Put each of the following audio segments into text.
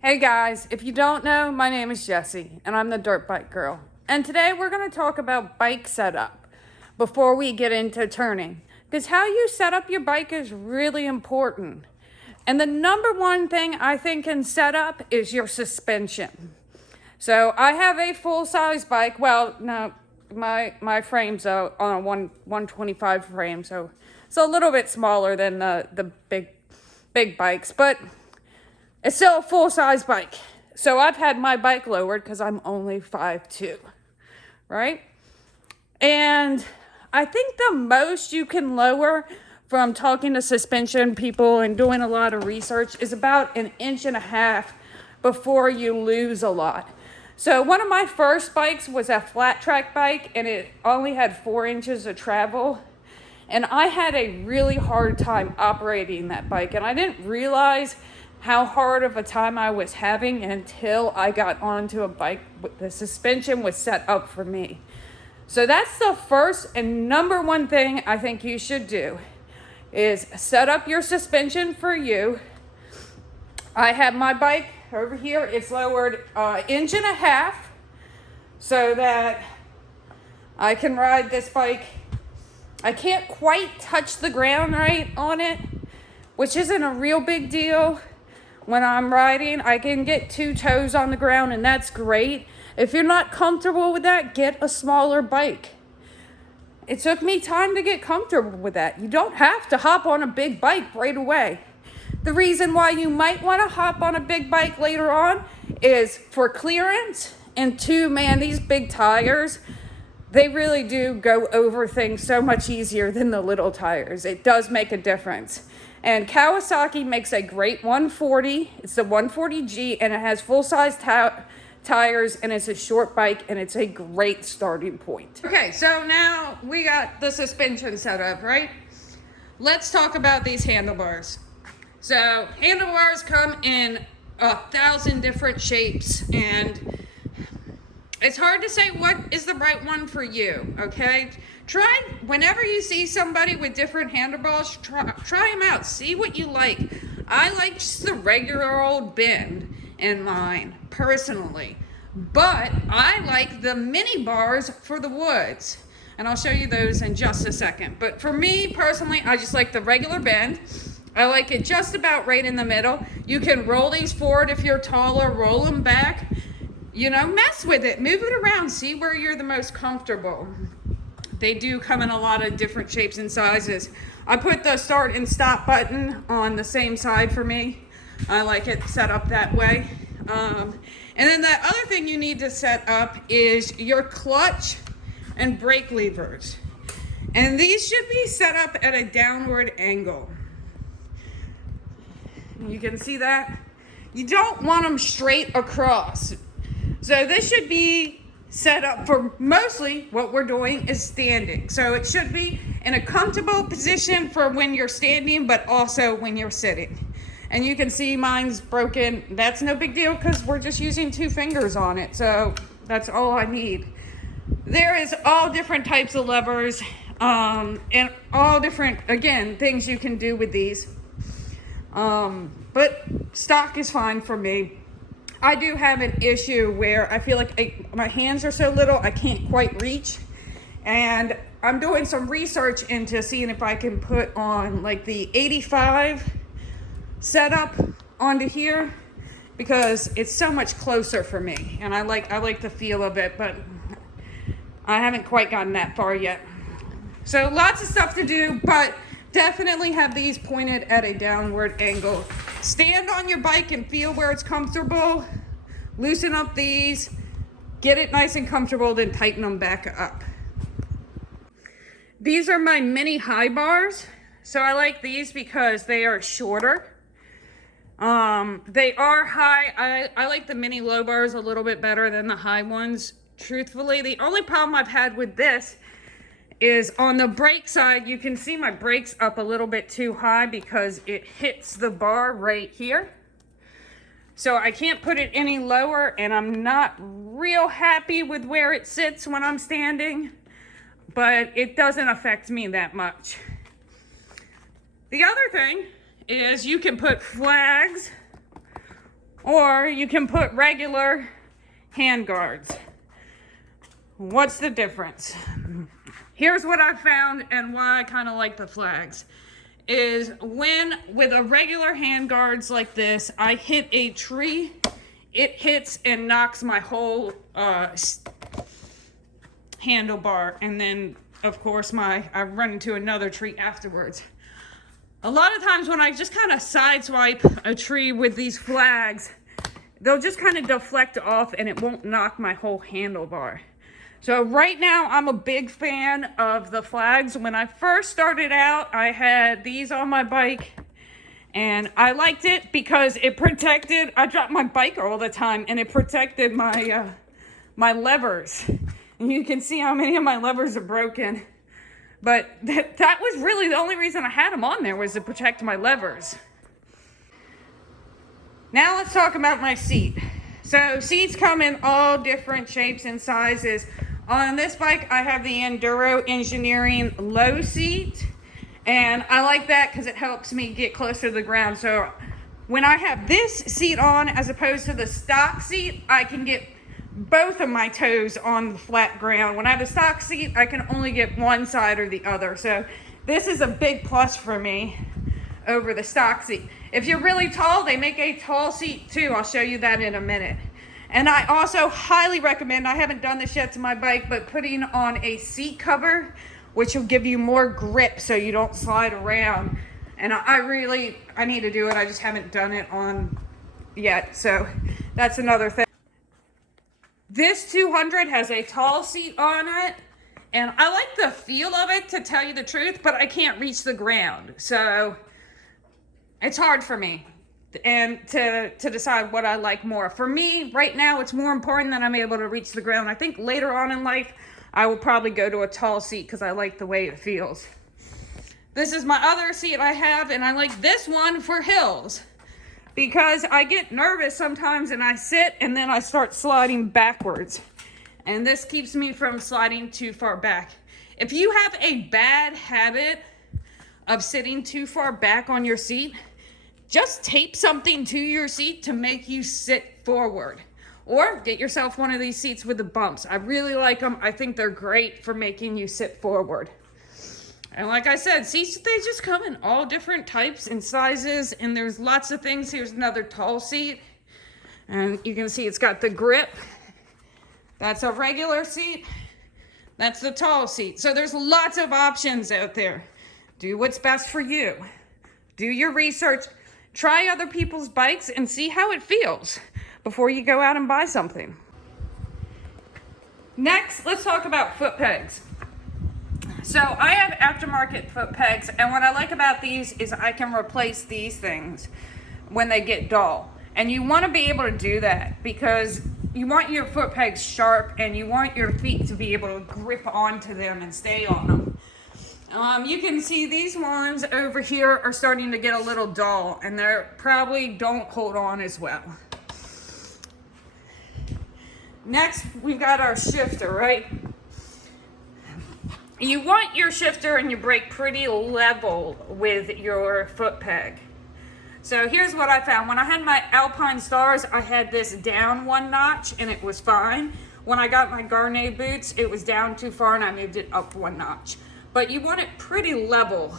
Hey guys, if you don't know, my name is Jessie and I'm the Dirt Bike Girl. And today we're going to talk about bike setup before we get into turning. Because how you set up your bike is really important. And the number one thing I think in setup is your suspension. So I have a full-size bike. Well, no, my frame's on a 125 frame, so it's a little bit smaller than the big bikes, but it's still a full-size bike. So I've had my bike lowered because I'm only 5'2", right? And I think the most you can lower from talking to suspension people and doing a lot of research is about 1.5 inches before you lose a lot. So one of my first bikes was a flat track bike and it only had 4 inches of travel. And I had a really hard time operating that bike. And I didn't realize how hard of a time I was having until I got onto a bike with the suspension was set up for me. So that's the first and number one thing I think you should do is set up your suspension for you. I have my bike over here. It's lowered 1.5 inches so that I can ride this bike. I can't quite touch the ground right on it, which isn't a real big deal. When I'm riding, I can get 2 toes on the ground and that's great. If you're not comfortable with that, get a smaller bike. It took me time to get comfortable with that. You don't have to hop on a big bike right away. The reason why you might want to hop on a big bike later on is for clearance, and 2, man, these big tires, they really do go over things so much easier than the little tires. It does make a difference. And Kawasaki makes a great 140. It's the 140G and it has full-size tires and it's a short bike and it's a great starting point. Okay, so now we got the suspension set up, right? Let's talk about these handlebars. So handlebars come in 1,000 different shapes and it's hard to say what is the right one for you, okay? Try, whenever you see somebody with different handlebars, try them out. See what you like. I like just the regular old bend in mine, personally. But I like the mini bars for the woods. And I'll show you those in just a second. But for me, personally, I just like the regular bend. I like it just about right in the middle. You can roll these forward if you're taller, roll them back. You know, mess with it, move it around, see where you're the most comfortable. They do come in a lot of different shapes and sizes. I put the start and stop button on the same side for me. I like it set up that way. And then the other thing you need to set up is your clutch and brake levers. And these should be set up at a downward angle. You can see that? You don't want them straight across. So this should be set up for mostly what we're doing is standing. So it should be in a comfortable position for when you're standing, but also when you're sitting. And you can see mine's broken. That's no big deal because we're just using 2 fingers on it. So that's all I need. There is all different types of levers and all different, again, things you can do with these. But stock is fine for me. I do have an issue where I feel like my hands are so little I can't quite reach, and I'm doing some research into seeing if I can put on like the 85 setup onto here because it's so much closer for me and I like the feel of it, but I haven't quite gotten that far yet. So lots of stuff to do, but definitely have these pointed at a downward angle. Stand on your bike and feel where it's comfortable. Loosen up these. Get it nice and comfortable, then tighten them back up. These are my mini high bars. So I like these because they are shorter. They are high. I like the mini low bars a little bit better than the high ones. Truthfully, the only problem I've had with this is on the brake side, you can see my brakes up a little bit too high because it hits the bar right here. So I can't put it any lower and I'm not real happy with where it sits when I'm standing, but it doesn't affect me that much. The other thing is you can put flags or you can put regular hand guards. What's the difference? Here's what I found and why I kind of like the flags. Is when with a regular hand guards like this, I hit a tree, it hits and knocks my whole handlebar, and then of course I run into another tree afterwards. A lot of times when I just kind of sideswipe a tree with these flags, they'll just kind of deflect off and it won't knock my whole handlebar. So right now I'm a big fan of the flags. When I first started out, I had these on my bike and I liked it because it protected, I dropped my bike all the time and it protected my my levers. And you can see how many of my levers are broken. But that was really the only reason I had them on there, was to protect my levers. Now let's talk about my seat. So seats come in all different shapes and sizes. On this bike, I have the Enduro Engineering low seat. And I like that because it helps me get closer to the ground. So when I have this seat on, as opposed to the stock seat, I can get both of my toes on the flat ground. When I have a stock seat, I can only get one side or the other. So this is a big plus for me over the stock seat. If you're really tall, they make a tall seat too. I'll show you that in a minute. And I also highly recommend, I haven't done this yet to my bike, but putting on a seat cover, which will give you more grip so you don't slide around. And I need to do it. I just haven't done it on yet. So that's another thing. This 200 has a tall seat on it, and I like the feel of it, to tell you the truth, but I can't reach the ground. So it's hard for me and to decide what I like more. For me, right now, it's more important that I'm able to reach the ground. I think later on in life, I will probably go to a tall seat because I like the way it feels. This is my other seat I have, and I like this one for hills, because I get nervous sometimes and I sit and then I start sliding backwards. And this keeps me from sliding too far back. If you have a bad habit of sitting too far back on your seat, just tape something to your seat to make you sit forward. Or get yourself one of these seats with the bumps. I really like them. I think they're great for making you sit forward. And like I said, seats, they just come in all different types and sizes, and there's lots of things. Here's another tall seat, and you can see it's got the grip. That's a regular seat. That's the tall seat. So there's lots of options out there. Do what's best for you. Do your research. Try other people's bikes and see how it feels before you go out and buy something. Next, let's talk about foot pegs. So I have aftermarket foot pegs, and what I like about these is I can replace these things when they get dull. And you want to be able to do that because you want your foot pegs sharp and you want your feet to be able to grip onto them and stay on them. You can see these ones over here are starting to get a little dull, and they probably don't hold on as well. Next, we've got our shifter, right? You want your shifter and your brake pretty level with your foot peg. So here's what I found. When I had my Alpine Stars, I had this down one notch and it was fine. When I got my Garnet boots, it was down too far and I moved it up one notch. But you want it pretty level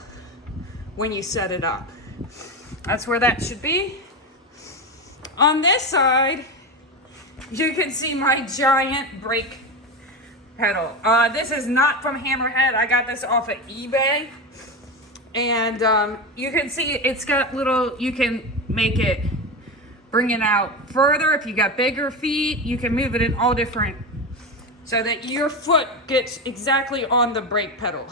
when you set it up. That's where that should be. On this side, you can see my giant brake pedal. This is not from Hammerhead. I got this off of eBay. And you can see it's got little, you can make it, bring it out further. If you got bigger feet, you can move it in all different, so that your foot gets exactly on the brake pedal.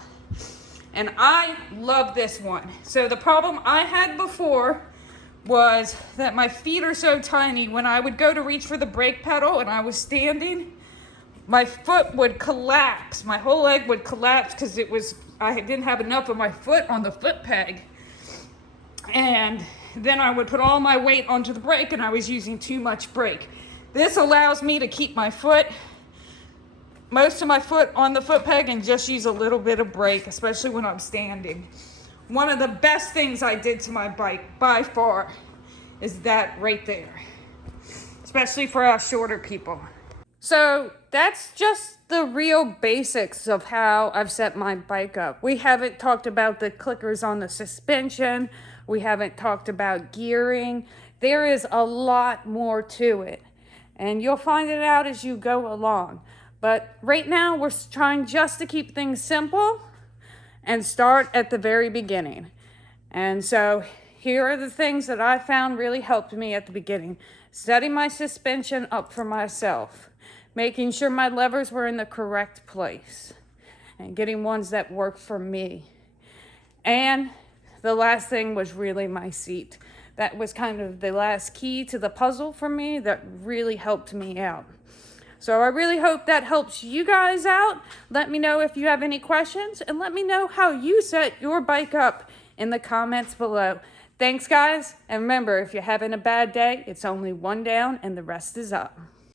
And I love this one. So the problem I had before was that my feet are so tiny. When I would go to reach for the brake pedal and I was standing, my foot would collapse. My whole leg would collapse because I didn't have enough of my foot on the foot peg. And then I would put all my weight onto the brake and I was using too much brake. This allows me to keep my foot, most of my foot on the foot peg, and just use a little bit of brake, especially when I'm standing. One of the best things I did to my bike by far is that right there. especially for us shorter people. So that's just the real basics of how I've set my bike up. We haven't talked about the clickers on the suspension. We haven't talked about gearing. There is a lot more to it, and you'll find it out as you go along. But right now, we're trying just to keep things simple and start at the very beginning. And so here are the things that I found really helped me at the beginning. Setting my suspension up for myself, making sure my levers were in the correct place, and getting ones that work for me. And the last thing was really my seat. That was kind of the last key to the puzzle for me that really helped me out. So I really hope that helps you guys out. Let me know if you have any questions, and let me know how you set your bike up in the comments below. Thanks, guys. And remember, if you're having a bad day, it's only one down and the rest is up.